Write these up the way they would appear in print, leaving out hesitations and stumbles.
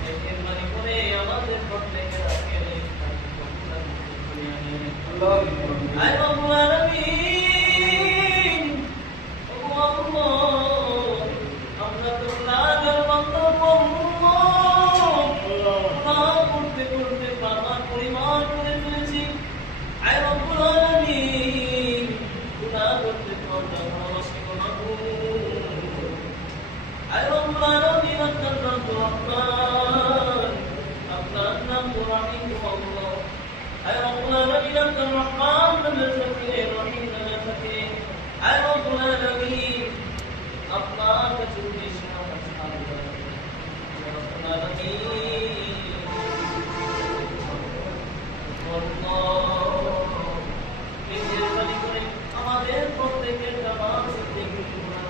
মেহেরবানি করে আমাদের প্রত্যেকের আগে আয় রব্বুল আলামিন আমরা তো লাগার বান্দা করতে করতে বারবার পরিমাণ করে ফেলেছি। আয় রব্বুল আলামিন গুনাহ করতে করতে ভালোবাসি ক্ষমা করুন। আয় রব্বুল আলামিন আপনার নাম তো রহমান, আপনার নাম তো রহিম আল্লাহ। আয় রব্বুল আলামিন আপনার রহমান নামে ফকির, রহিম নামে ফকির। আয় রব্বুল আলামিন আপনার কাছে বেশি নামাজ আল্লাহ ইয়া রব্বুল আলামিন আল্লাহ মেহেরবানি করে আমাদের প্রত্যেকের নামাজ থেকে গুনাহ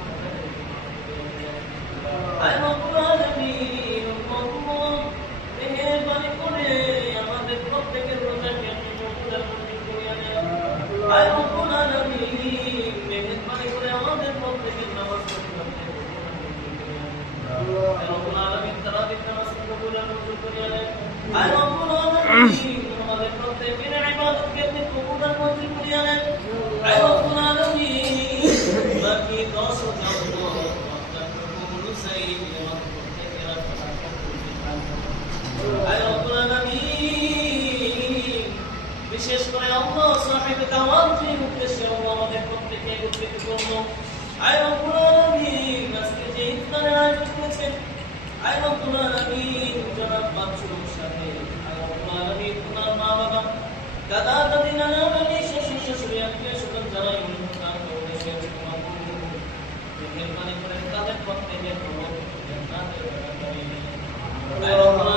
আয় রব্বুল আলামিন আল্লাহ মেহেরবানি করে আমাদের প্রত্যেকের রোজাকে কবুল করিয়া নেন। আয় রব্বুল আলামিন মেহেরবানি করে আমাদের প্রত্যেকের নামাজ কবুল করিয়া নেন। আয় রব্বুল আলামিন তারাবির নামাজ কবুল করিয়া নেন। আয় রব্বুল আলামিন আমাদের প্রত্যেকের ইবাদতকে আপনি কবুল করিয়া নেন। আয় রব্বুল আলামিন বাকি 10 রোজা আপনার কবুল সাইয়্যিদ আমাদের প্রত্যেকের আয় রব্বুল আলামিন বিশেষ করে আল্লাহ সাহেব দাওয়াতের উদ্দেশ্যে আল্লাহ আমাদের প্রত্যেককে একত্রিত করুন। আয় রব্বুল আলামিন আজকে যে ইফতারের আয়োজন করেছেন, আয় রব্বুল আলামিন জনাব বাচ্চুর সাথে আয় রব্বুল আলামিন তোমার মা বাবা দাদা দাদি নানা নানি শ্বশুর শাশুড়ি আত্মীয় স্বজন যারা এই অনুষ্ঠান করেছে তোমার মেহেরবানি করে তাদের প্রত্যেকের জান্নাতের ব্যবস্থা করে দিন। আয় রব্বুল